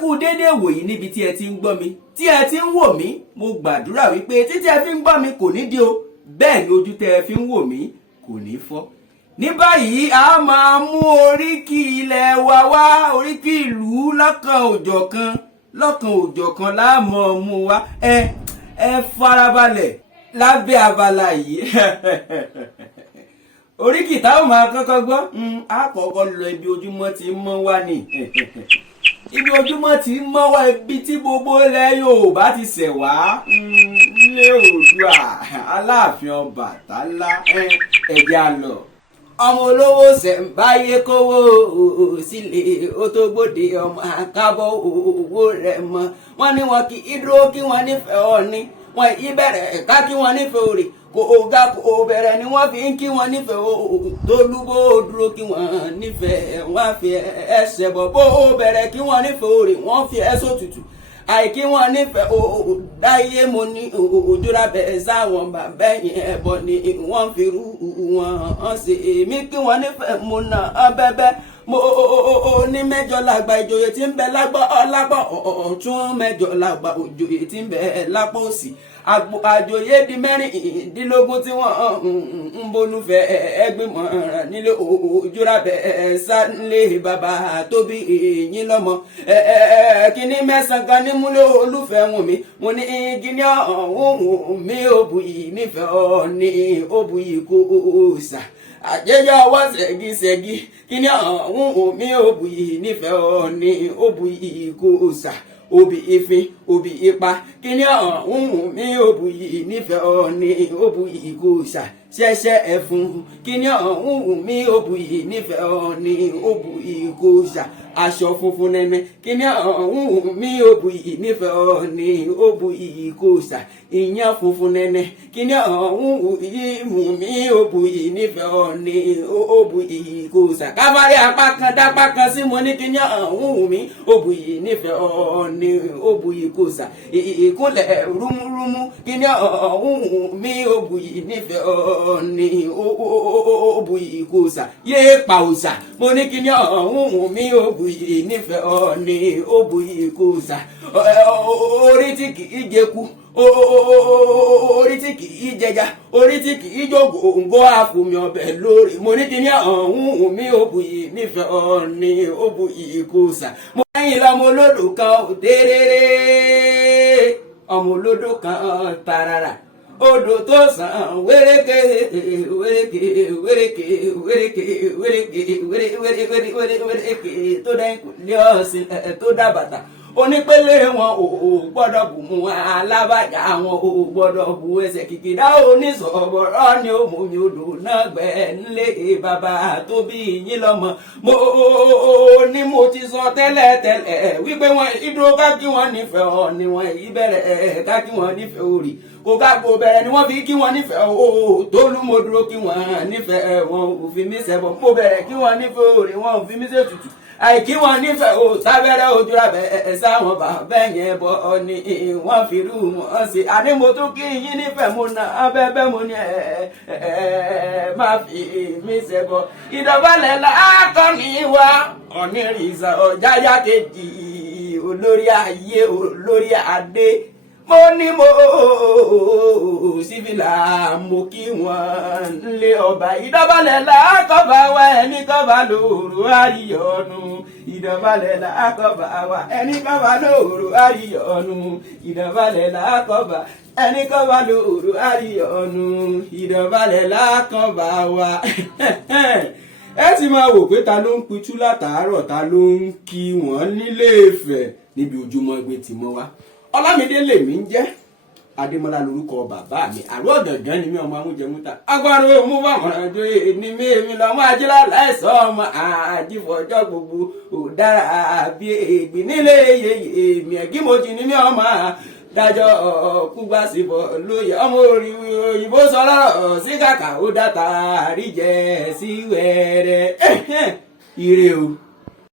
kú déédé wòyí níbi tí ẹ ti ń gbọ́ mi tí ẹ ti ń wò mí. Mo gbàdúrà wípé títí ẹ fi ń gbọ́ mi kò ní di o, bẹ́ẹ̀ ni ojú tẹ́ ẹ fi ń wò mí kò ní fọ́. Ní báyìí a máa mú oríkì ilẹ̀ wa wá, oríkì ìlú lọ́kan òjọ̀kan la máa mú wá. Ẹ farabalẹ̀ lábẹ́ abala yìí. Oríkì táwọn máa kọ́kọ́ gbọ́, a kọ́kọ́ lọ ibi ojúmọ́ ti mọ́ wá ni. Ibi ojúmọ́ ti mọ́ wá, ibi tí gbogbo ilẹ̀ Yorùbá ti ṣẹ̀ wá. Ilé Oòduà, Aláàfin Ọbàtálá, ẹ̀jẹ̀ àlọ́. Ọmọ olówó ṣẹ̀ǹbáyé kówó sílé ó tó gbòde ọmọ àkábọ̀ owó rẹ̀ mọ́. Wọ́n ní wọn kì í dúró kí wọ́n nífẹ̀ẹ́ Ọọ̀ni, wọn ì bẹ̀rẹ̀ ká kí wọ́n nífẹ̀ẹ́ Òrì, kò ga kò bẹ̀rẹ̀ ni wọ́n fi ń kí wọ́n nífẹ̀ẹ́ Tolúbó dúró kí wọ́n nífẹ̀ẹ́, wọ́n fi ẹsẹ̀ bọ̀ bó bẹ̀rẹ̀ kí wọ́n nífẹ̀ẹ́ Òrì, wọ́n fi ẹsẹ̀ òtútù àìkí wọn nífẹ̀ẹ́ dáyé mo ní òjòrà bẹ́ẹ̀ sáwọn bàbá yẹn ẹ̀bọ ni wọ́n fi rú wọn ṣe èmi kí wọ́n nífẹ̀ẹ́ mo nà bẹ́bẹ́ mo ní mẹ́jọ làgbà ìjòyè tí ń bẹ lápá ọ̀tún, mẹ́jọ làgbà òjòyè tí ń bẹ lápá òsì, àjòyè di mẹ́rìndínlógún tí wọ́n ń bolúfẹ́ ẹgbẹ̀mọ̀ràn nílé òjòrà bẹ́ẹ̀ sálé bàbá tó bí yín lọ́mọ. Kíní mẹ́sàn-án kan ní múlẹ̀ olúfẹ́ wọn mi, mo ní kíní ọ̀hún mi ò buyì nífẹ̀ẹ́ Ọọ̀ni, ó buyì kó sà àjẹjọ ọwọ́ ṣẹ́gi kíní ọ̀hún mi ò buyì nífẹ̀ẹ́ Ọọ̀ni, ó buyì kó sà obì ìfin obì ipa kíní ọ̀hún mi ò buyì nífẹ̀ẹ́ Ọọ̀ni, ó buyì kó sà ṣẹ̀ṣẹ̀ ẹ̀fún kíní ọ̀hún mi ò buyì nífẹ̀ẹ́ Ọọ̀ni, ó buyì kó sà aṣọ funfun nẹ́nẹ́ kíní ọ̀hún mi ò buyì nífẹ̀ẹ́ Ọọ̀ni, ó buyì kó sà ìyàn funfun nẹ́nẹ́ kíní ọ̀hún ìmú mi ò buyì nífẹ̀ẹ́ Ọọ̀ni, ó buyì kó sà kábàárẹ̀ apá kan dápá kan sí mo ní kíní ọ̀hún mi ò buyì nífẹ̀ẹ́ Ọọ̀ni, ó buyì kó sà ìkúnlẹ̀ rúmúrúmú kíní ọ̀hún mi ò buyì nífẹ̀ẹ́ Ọọ̀ni, ó buyì kó sà yéé pa òòsà mo ní kíní ọ̀hún mi ò buyì nífẹ̀ẹ́ Ọọ̀ni, ó buyì kó sà orí tí kì í jẹku orí tí kì í jẹja, orí tí kì í jògòǹgò àfòmì ọbẹ̀ lórí, mo ní kíní ọ̀hún mi ò buyì nífẹ̀ẹ́ Ọọ̀ni, ó buyì kó sà. Mo lẹ́yìn lọ́mọ olódò kan òdèrèrè, ọmọ olódò kan tàràrà, odò tó sàn wéréké wéréké wéréké wéréké wéréké wéréké tó dẹ́yìn kò lé ọ̀sìn tó dá bàtà onípele wọn ò gbọ́dọ̀ bù mú alábàjá wọn ò gbọ́dọ̀ bù ẹsẹ̀ kìkìdá onísọ̀bọ̀rọ̀ ni ó mú mi odò náà gbẹ nílé bàbá tó bí yín lọ́mọ. Mo ní mo ti sọ tẹ́lẹ̀ wípé wọn ìdúró ká kí wọ́n nífẹ̀ẹ́ Ọọ̀ni, wọn ìbẹ̀rẹ̀ ká kí wọ́n nífẹ̀ẹ́ Òrì, kò ká kò bẹ̀rẹ̀ ni wọ́n fi kí wọ́n nífẹ̀ẹ́ Tolú mo dúró kí wọ́n nífẹ̀ẹ́ wọn ò fi mí ṣẹbọ, mo bẹ̀rẹ̀ kí wọ́n nífẹ̀ẹ́ Òrì, wọn ò fi mí ṣètùtù àìkí wọn nífẹ̀ẹ́ tábẹ́rẹ́ ojúra bẹ́ẹ̀ sáwọn bàbá yẹn bọ́ ni wọ́n fi rú wọn sí. Àní mo tún kí yín nífẹ̀ẹ́ mo nà bẹ́ẹ̀ mo ní má fi mí ṣẹbọ. Ìdọ̀bálẹ̀ lákọ́ni wa Ọ̀nìrìṣà Ọ̀jájá kejì, olórí ayé olórí adé. Mo ní mo sífìlà mo kí wọn lé ọba. Ìdọ̀bálẹ̀ lákọ̀ọ́bà wa ẹni kọ́ba lóru àríyànnu, ìdọ̀bálẹ̀ lákọ̀ọ́bà wa ẹni kọ́ba lóru àríyànnu, ìdọ̀bálẹ̀ lákọ̀ọ́bà ẹni kọ́ba lóru àríyànnu, ìdọ̀bálẹ̀ lákọ̀ọ́bà wa. Ẹ ti máa wò pé ta ló ń pitú látàárọ̀, ta ló ń kí wọ́n nílé Ifẹ̀ níbi Ojúmọ́ Ire tí mọ́ wá. Ọlámídé lèmi ń jẹ́, Adémọ́lá lórúkọ bàbá mi, àrùn ọ̀gàngán ni mí ọmọ amújẹmúta, agbára mú bàmọ̀ ẹjọ́ ní mímí lọ́mọ ajílá láìsọ ọmọ àjífọ̀jọ́ gbogbo òdára bí ègbì nílé yèyè mi ẹ̀gí mo jì ní mí ọmọ dájọ́ kúgbà síbọ̀ lóye ọmọ orí òyìnbó sọ̀rọ̀ sí kàkà ó dáta àríjẹ sí wẹ́rẹ́ ire o.